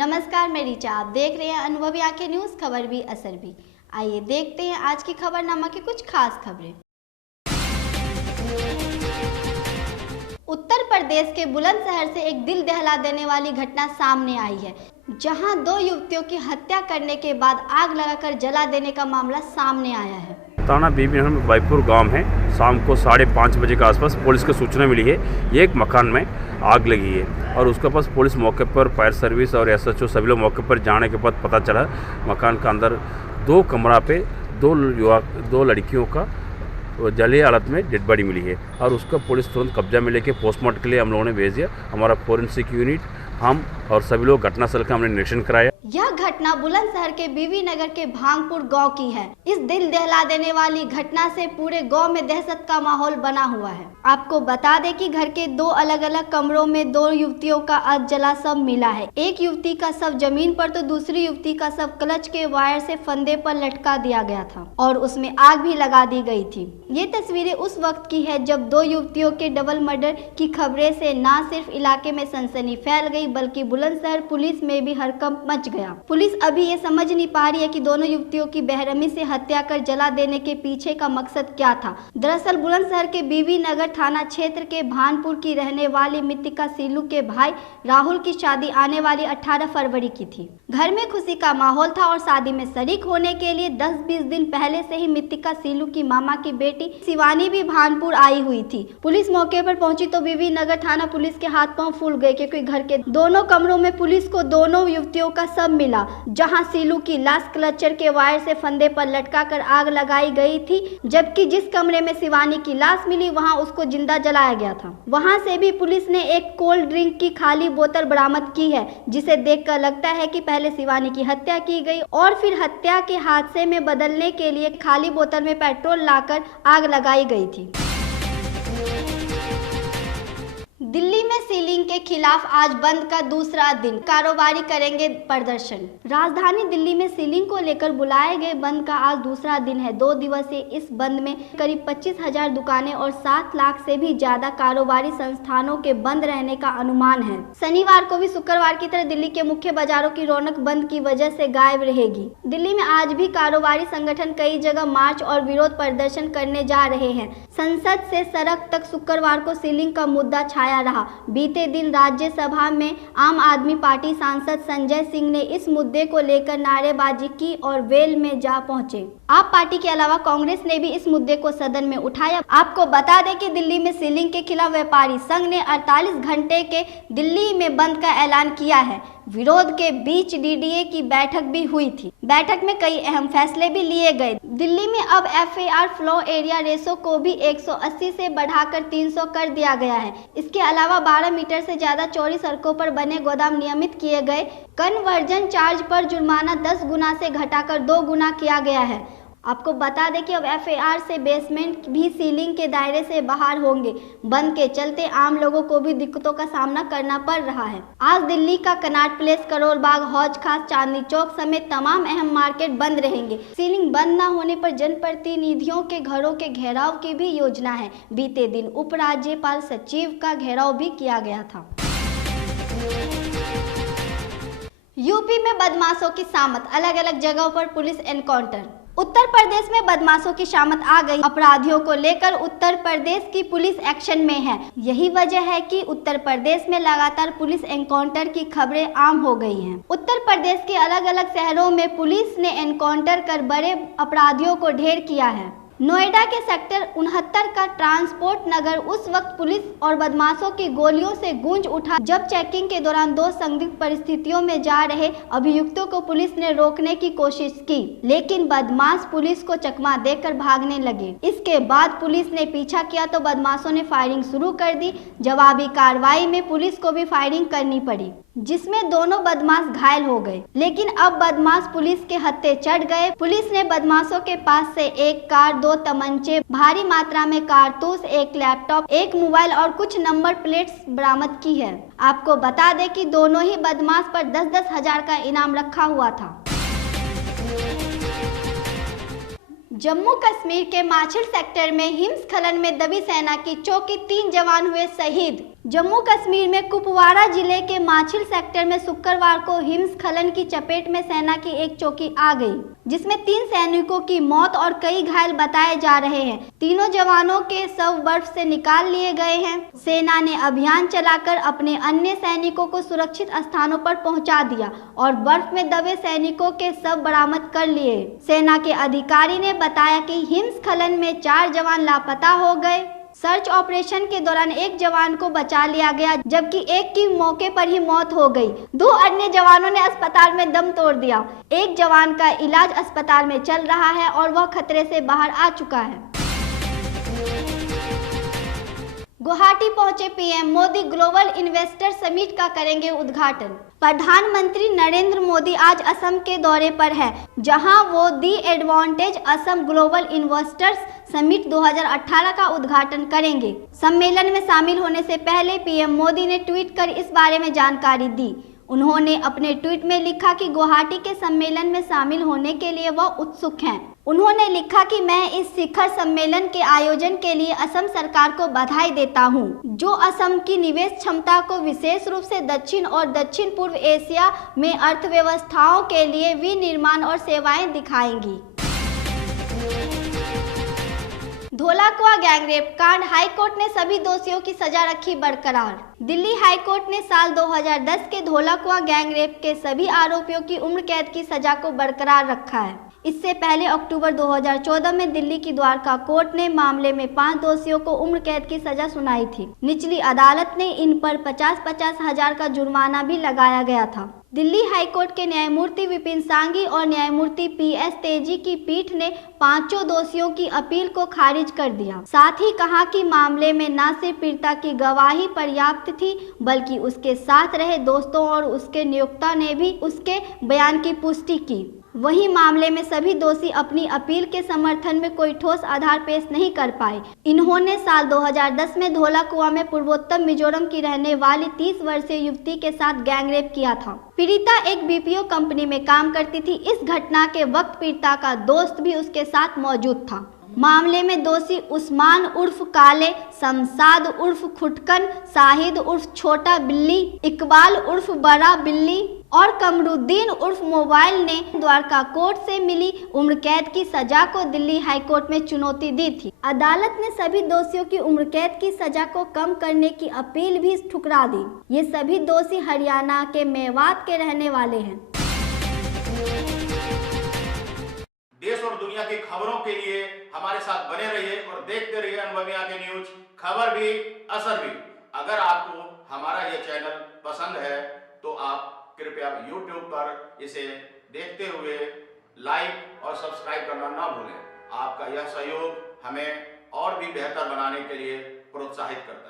नमस्कार, मैं रीचा। आप देख रहे हैं अनुभवी आंखें न्यूज, खबर भी असर भी। आइए देखते हैं आज की खबरनामा की कुछ खास खबरें। उत्तर प्रदेश के बुलंदशहर से एक दिल दहला देने वाली घटना सामने आई है, जहां दो युवतियों की हत्या करने के बाद आग लगाकर जला देने का मामला सामने आया है। थाना बीबीनगर में बाईपुर गांव है। शाम को 5:30 बजे के आसपास पुलिस को सूचना मिली है ये एक मकान में आग लगी है और उसके पास पुलिस मौके पर, फायर सर्विस और एसएचओ सभी लोग मौके पर जाने के बाद पता चला मकान के अंदर 2 कमरा पे दो लड़कियों का जली हालत में डेड बॉडी मिली है और उसका पुलिस तुरंत कब्जा में लेके पोस्टमार्टम के लिए हम लोगों ने भेज दिया। हमारा फोरेंसिक यूनिट, हम और सभी लोग घटनास्थल का हमने निरीक्षण कराया। यह घटना बुलंदशहर के बीबीनगर के भांगपुर गांव की है। इस दिल दहला देने वाली घटना से पूरे गांव में दहशत का माहौल बना हुआ है। आपको बता दें कि घर के 2 अलग अलग कमरों में 2 युवतियों का अध जला शव मिला है। एक युवती का शव जमीन पर तो दूसरी युवती का शव क्लच के वायर से फंदे पर लटका दिया गया था और उसमें आग भी लगा दी गई थी। ये तस्वीरें उस वक्त की है जब 2 युवतियों के डबल मर्डर की खबरें से न सिर्फ इलाके में सनसनी फैल गई बल्कि बुलंदशहर पुलिस में भी हड़कंप मच गया। पुलिस अभी ये समझ नहीं पा रही है कि दोनों युवतियों की बेरहमी से हत्या कर जला देने के पीछे का मकसद क्या था। दरअसल बुलंदशहर के बीबीनगर थाना क्षेत्र के भानपुर की रहने वाली मितिका सीलू के भाई राहुल की शादी आने वाली 18 फरवरी की थी। घर में खुशी का माहौल था और शादी में शरीक होने के लिए 10-20 दिन पहले से ही मितिका सीलू की मामा की बेटी शिवानी भी भानपुर आई हुई थी। पुलिस मौके पर पहुंची तो बीबीनगर थाना पुलिस के हाथ पांव फूल गए क्योंकि घर के दोनों कमरों में पुलिस को दोनों युवतियों का शव मिला, जहां सीलू की लाश क्लचर के वायर से फंदे पर लटकाकर आग लगाई गई थी, जबकि जिस कमरे में शिवानी की लाश मिली वहां उसको जिंदा जलाया गया था। वहां से भी पुलिस ने एक कोल्ड ड्रिंक की खाली बोतल बरामद की है, जिसे देखकर लगता है कि पहले शिवानी की हत्या की गई और फिर हत्या के हादसे में बदलने के लिए खाली बोतल में पेट्रोल लाकर आग लगाई गई थी। दिल्ली में सीलिंग के खिलाफ आज बंद का दूसरा दिन, कारोबारी करेंगे प्रदर्शन। राजधानी दिल्ली में सीलिंग को लेकर बुलाए गए बंद का आज दूसरा दिन है। 2 दिवसीय इस बंद में करीब 25,000 दुकानें और 7 लाख से भी ज्यादा कारोबारी संस्थानों के बंद रहने का अनुमान है। शनिवार को भी शुक्रवार की तरह दिल्ली के मुख्य बाजारों की रौनक बंद की वजह से गायब रहेगी। दिल्ली में आज भी कारोबारी संगठन कई जगह मार्च और विरोध प्रदर्शन करने जा रहे हैं। संसद से सड़क तक शुक्रवार को सीलिंग का मुद्दा छाया रहा। बीते दिन राज्यसभा में आम आदमी पार्टी सांसद संजय सिंह ने इस मुद्दे को लेकर नारेबाजी की और वेल में जा पहुंचे। आप पार्टी के अलावा कांग्रेस ने भी इस मुद्दे को सदन में उठाया। आपको बता दें कि दिल्ली में सीलिंग के खिलाफ व्यापारी संघ ने 48 घंटे के दिल्ली में बंद का ऐलान किया है। विरोध के बीच डीडीए की बैठक भी हुई थी। बैठक में कई अहम फैसले भी लिए गए। दिल्ली में अब एफआर फ्लो एरिया रेशो को भी 180 से बढ़ाकर 300 कर दिया गया है। इसके अलावा 12 मीटर से ज्यादा चौड़ी सड़कों पर बने गोदाम नियमित किए गए। कन्वर्जन चार्ज पर जुर्माना 10 गुना से घटाकर 2 गुना किया गया है। आपको बता दें कि अब एफआर से बेसमेंट भी सीलिंग के दायरे से बाहर होंगे। बंद के चलते आम लोगों को भी दिक्कतों का सामना करना पड़ रहा है। आज दिल्ली का कनॉट प्लेस, करोल बाग, हौज खास, चांदनी चौक समेत तमाम अहम मार्केट बंद रहेंगे। सीलिंग बंद न होने पर जनप्रतिनिधियों के घरों के घेराव की भी योजना है। बीते दिन उपराज्यपाल सचिव का घेराव भी किया गया था। यूपी में बदमाशों की शामत, अलग अलग जगहों पर पुलिस एनकाउंटर। उत्तर प्रदेश में बदमाशों की शामत आ गई। अपराधियों को लेकर उत्तर प्रदेश की पुलिस एक्शन में है। यही वजह है कि उत्तर प्रदेश में लगातार पुलिस एनकाउंटर की खबरें आम हो गई हैं। उत्तर प्रदेश के अलग अलग शहरों में पुलिस ने एनकाउंटर कर बड़े अपराधियों को ढेर किया है। नोएडा के सेक्टर 69 का ट्रांसपोर्ट नगर उस वक्त पुलिस और बदमाशों की गोलियों से गूंज उठा जब चेकिंग के दौरान 2 संदिग्ध परिस्थितियों में जा रहे अभियुक्तों को पुलिस ने रोकने की कोशिश की, लेकिन बदमाश पुलिस को चकमा देकर भागने लगे। इसके बाद पुलिस ने पीछा किया तो बदमाशों ने फायरिंग शुरू कर दी। जवाबी कार्रवाई में पुलिस को भी फायरिंग करनी पड़ी, जिसमें दोनों बदमाश घायल हो गए। लेकिन अब बदमाश पुलिस के हत्थे चढ़ गए। पुलिस ने बदमाशों के पास से एक कार, 2 तमंचे, भारी मात्रा में कारतूस, एक लैपटॉप, एक मोबाइल और कुछ नंबर प्लेट्स बरामद की है। आपको बता दें कि दोनों ही बदमाश पर 10-10 हजार का इनाम रखा हुआ था। जम्मू कश्मीर के माछिल सेक्टर में हिमस्खलन में दबी सेना की चौकी 3 जवान हुए शहीद। जम्मू कश्मीर में कुपवाड़ा जिले के माछिल सेक्टर में शुक्रवार को हिमस्खलन की चपेट में सेना की एक चौकी आ गई, जिसमें 3 सैनिकों की मौत और कई घायल बताए जा रहे हैं। तीनों जवानों के शव बर्फ से निकाल लिए गए हैं। सेना ने अभियान चलाकर अपने अन्य सैनिकों को सुरक्षित स्थानों पर पहुंचा दिया और बर्फ में दबे सैनिकों के शव बरामद कर लिए। सेना के अधिकारी ने बताया कि हिमस्खलन में 4 जवान लापता हो गए। सर्च ऑपरेशन के दौरान एक जवान को बचा लिया गया, जबकि एक की मौके पर ही मौत हो गई। 2 अन्य जवानों ने अस्पताल में दम तोड़ दिया। एक जवान का इलाज अस्पताल में चल रहा है और वह खतरे से बाहर आ चुका है। गुवाहाटी पहुंचे PM Modi global investor summit का करेंगे उद्घाटन। प्रधानमंत्री नरेंद्र मोदी आज असम के दौरे पर है, जहां वो दी advantage Assam global investors summit 2018 का उद्घाटन करेंगे। सम्मेलन में शामिल होने से पहले पीएम मोदी ने ट्वीट कर इस बारे में जानकारी दी। उन्होंने अपने ट्वीट में लिखा कि गुवाहाटी के सम्मेलन में शामिल होने के लिए वह उत्सुक हैं। उन्होंने लिखा कि मैं इस शिखर सम्मेलन के आयोजन के लिए असम सरकार को बधाई देता हूं, जो असम की निवेश क्षमता को विशेष रूप से दक्षिण और दक्षिण पूर्व एशिया में अर्थव्यवस्थाओं के लिए विनिर्माण और सेवाएं दिखाएंगी। धौलाकुआं गैंगरेप कांड, हाईकोर्ट ने सभी दोषियों की सजा रखी बरकरार। दिल्ली हाईकोर्ट ने साल 2010 के धौलाकुआं गैंगरेप के सभी आरोपियों की उम्र कैद की सजा को बरकरार रखा है। इससे पहले अक्टूबर 2014 में दिल्ली की द्वारका कोर्ट ने मामले में 5 दोषियों को उम्र कैद की सजा सुनाई थी। निचली अदालत ने इन पर 50-50 हजार का जुर्माना भी लगाया गया था। दिल्ली हाईकोर्ट के न्यायमूर्ति विपिन सांघी और न्यायमूर्ति पीएस तेजी की पीठ ने 5 दोषियों की अपील को खारिज कर दिया। साथ ही कहा कि मामले में न सिर्फ पीड़िता की गवाही पर्याप्त थी, बल्कि उसके साथ रहे दोस्तों और उसके नियोक्ता ने भी उसके बयान की पुष्टि की। वहीं मामले में सभी दोषी अपनी अपील के समर्थन में कोई ठोस आधार पेश नहीं कर पाए। इन्होंने साल 2010 में धौलाकुआं में पूर्वोत्तर मिजोरम की रहने वाली 30 वर्षीय युवती के साथ गैंगरेप किया था। पीड़िता एक बीपीओ कंपनी में काम करती थी। इस घटना के वक्त पीड़िता का दोस्त भी उसके साथ मौजूद था। मामले में दोषी उस्मान उर्फ काले, शमशाद उर्फ खुटकन, शाहिद उर्फ छोटा बिल्ली, इकबाल उर्फ बड़ा बिल्ली और कमरुद्दीन उर्फ मोबाइल ने द्वारका कोर्ट से मिली उम्र कैद की सजा को दिल्ली हाईकोर्ट में चुनौती दी थी। अदालत ने सभी दोषियों की उम्र कैद की सजा को कम करने की अपील भी ठुकरा दी। ये सभी दोषी हरियाणा के मेवात के रहने वाले हैं। देश और दुनिया की खबरों के लिए हमारे साथ बने रहिए और देखते रहिए अनुभवी आंखें न्यूज, खबर भी असर भी। अगर आपको हमारा ये चैनल पसंद है तो आप कृपया YouTube पर इसे देखते हुए लाइक और सब्सक्राइब करना ना भूलें। आपका यह सहयोग हमें और भी बेहतर बनाने के लिए प्रोत्साहित करता है।